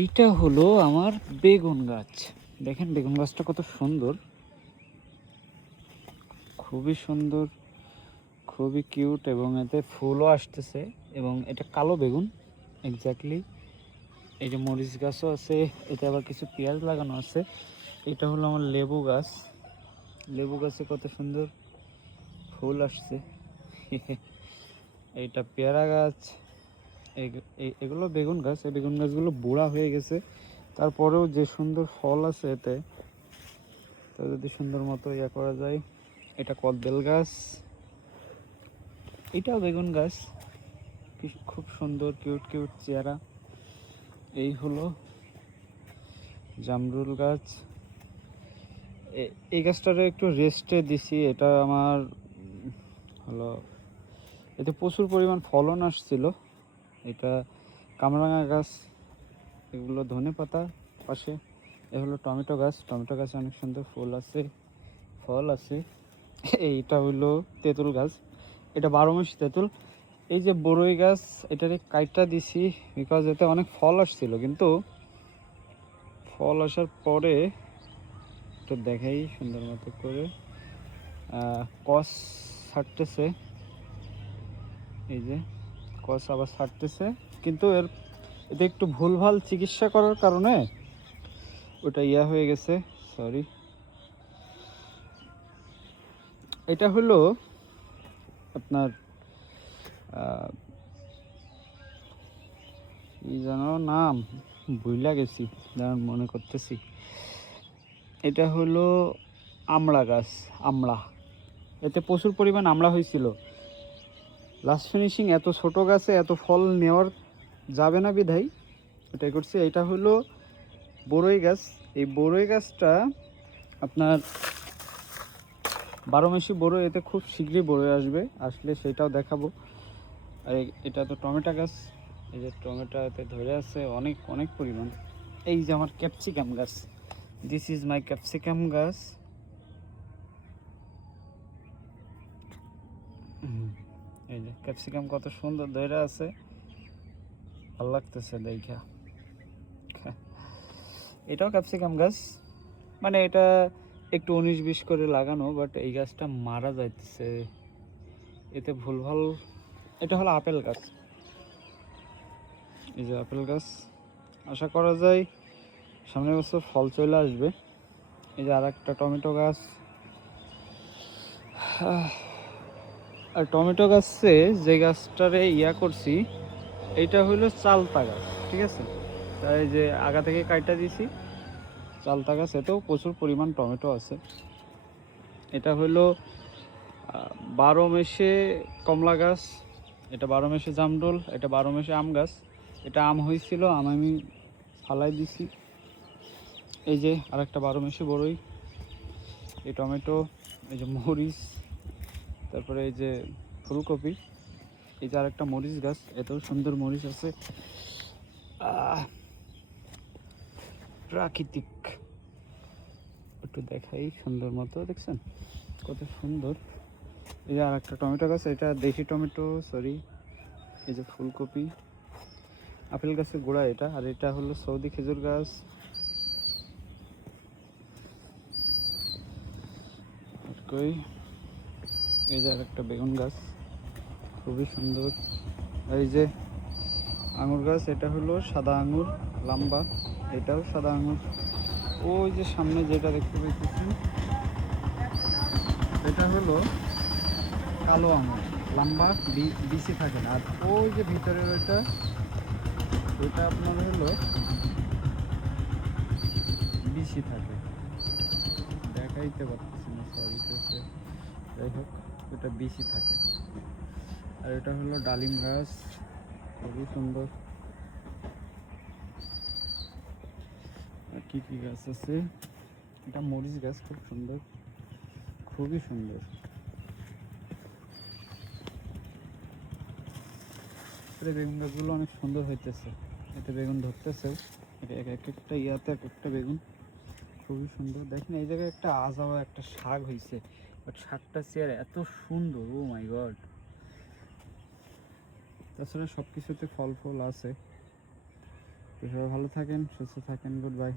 এইটা হলো আমার বেগুন গাছ। দেখেন বেগুন গাছটা কত সুন্দর, খুবই সুন্দর, খুবই কিউট, এবং এতে ফুলও আসতেছে। এবং এটা কালো বেগুন এক্স্যাক্টলি। এই যে মরিচ গাছও আছে, এতে আবার কিছু পেঁয়াজ লাগানো আছে। এটা হলো আমার লেবু গাছ। লেবু গাছে কত সুন্দর ফুল আসছে। এইটা পেয়ারা গাছ। এগুলো বেগুন গাছ। এই বেগুন গাছগুলো বুড়া হয়ে গেছে, তারপরেও যে সুন্দর ফল আছে এতে, তো যদি সুন্দর মতো ইয়া করা যায়। এটা কদবেল গাছ। এটাও বেগুন গাছ, খুব সুন্দর কিউট কিউট চেহারা। এই হলো জামরুল গাছ। এই গাছটারে একটু রেস্টে দিছি। এটা আমার হলো, এতে প্রচুর পরিমাণ ফলন আসছিল। এটা কামরাঙা গাছ। এগুলো ধনে পাতা পাশে। এ হলো টমেটো গাছ। টমেটো গাছে অনেক সুন্দর ফুল আছে, ফল আছে। এইটা হইলো তেঁতুল গাছ। এটা 12 মাস তেঁতুল। এই যে বড়ই গাছ, এটারে কাইটটা দিছি বিকজ এতে অনেক ফল আসছিল, কিন্তু ফল আসার পরে একটু দেখাই সুন্দর মতো করে কস ছাড়তেছে। এই যে কস আবার ছাড়তেছে, কিন্তু এতে একটু ভুলভাল চিকিৎসা করার কারণে ওটা ইয়া হয়ে গেছে। সরি। এটা হলো আপনার কি যেন নাম, ভুইলা গেছি, যেমন মনে করতেছি। এটা হলো আমড়া গাছ। আমড়া, এতে প্রচুর পরিমাণ আমড়া হয়েছিল। লাস্ট ফিনিশিং এত ছোট গাছে এত ফল নেওয়ার যাবে না বিধাই এটাই করছি। এটা হলো বড়ই গাছ। এই বড়ই গাছটা আপনার 12 মাসি বড়ই, এতে খুব শীঘ্রই বড়ই আসবে, আসলে সেটাও দেখাবো। আর এটা তো টমেটো গাছ। এই যে টমেটো এতে ধরে আছে অনেক অনেক পরিমাণ। এই যে আমার ক্যাপসিকাম গাছ, দিস ইজ মাই ক্যাপসিকাম গাছ। এই যে ক্যাপসিকাম কত সুন্দর ধরে আছে, ভালো লাগতেছে দেখা। এটাও ক্যাপসিকাম গাছ, মানে এটা একটু 19-20 করে লাগানো, বাট এই গাছটা মারা যাইতেছে, এতে ভুলভাল। এটা হলো আপেল গাছ। এই যে আপেল গাছ, আশা করা যায় সামনের বছর ফল চলে আসবে। এই যে আর একটা টমেটো গাছ। আর টমেটো গাছে যে গাছটারে ইয়া করছি, এইটা হইলো চালতা গাছ, ঠিক আছে। তাই যে আগা থেকে কাইটা দিছি চালতা গাছ, এতেও প্রচুর পরিমাণ টমেটো আছে। এটা হইলো 12 মাসে কমলা গাছ। এটা 12 মাসে জামরুল। এটা 12 মাসে আম গাছ। এটা আম হয়েছিল, আম আমি ফালাই দিছি। এই যে আর একটা 12 মাসে বড়ই। এই টমেটো, এই যে মরিচ, তারপরে এই যে ফুলকপি। এই যে আর একটা মরিচ গাছ, এতেও সুন্দর মরিচ আছে। প্রাকৃতিক, একটু দেখাই সুন্দর মতো, দেখছেন কত সুন্দর। এই যে আর একটা টমেটো গাছ, এটা দেশি টমেটো, সরি। এই যে ফুলকপি, আপেল গাছের গোড়া এটা। আর এটা হলো সৌদি খেজুর গাছ। এই যে আর একটা বেগুন গাছ, খুবই সুন্দর। এই যে আঙুর গাছ, এটা হলো সাদা আঙুর, লম্বা। এটাও সাদা আঙুর। ওই যে সামনে যেটা দেখতে পাইতেছেন, এটা হলো কালো আঙুর, লম্বা, বিচি থাকে না। আর ওই যে ভিতরের ওইটা, ওইটা আপনার হলো বিচি থাকে, দেখাইতে পারতেছি না, সরি চোখে। যাই হোক, ওটা বিচি থাকে। আর এটা হলো ডালিম গাছ, খুবই সুন্দর। আর কি কি গাছ আছে, এটা মরিচ গাছ, খুব সুন্দর, খুবই সুন্দর। বেগুন গাছগুলো অনেক সুন্দর হইতেছে, এতে বেগুন ধরতেছে। এটা এক একটা ইয়াতে এক একটা বেগুন, খুবই সুন্দর। দেখেন এই জায়গায় একটা আজাওয়া একটা শাক হয়েছে, বাট শাকটা চেয়ার এত সুন্দর, ও মাই গড। তাছাড়া সব কিছুতে ফল ফল আছে। তো সবাই ভালো থাকেন, সুস্থ থাকেন, গুড বাই।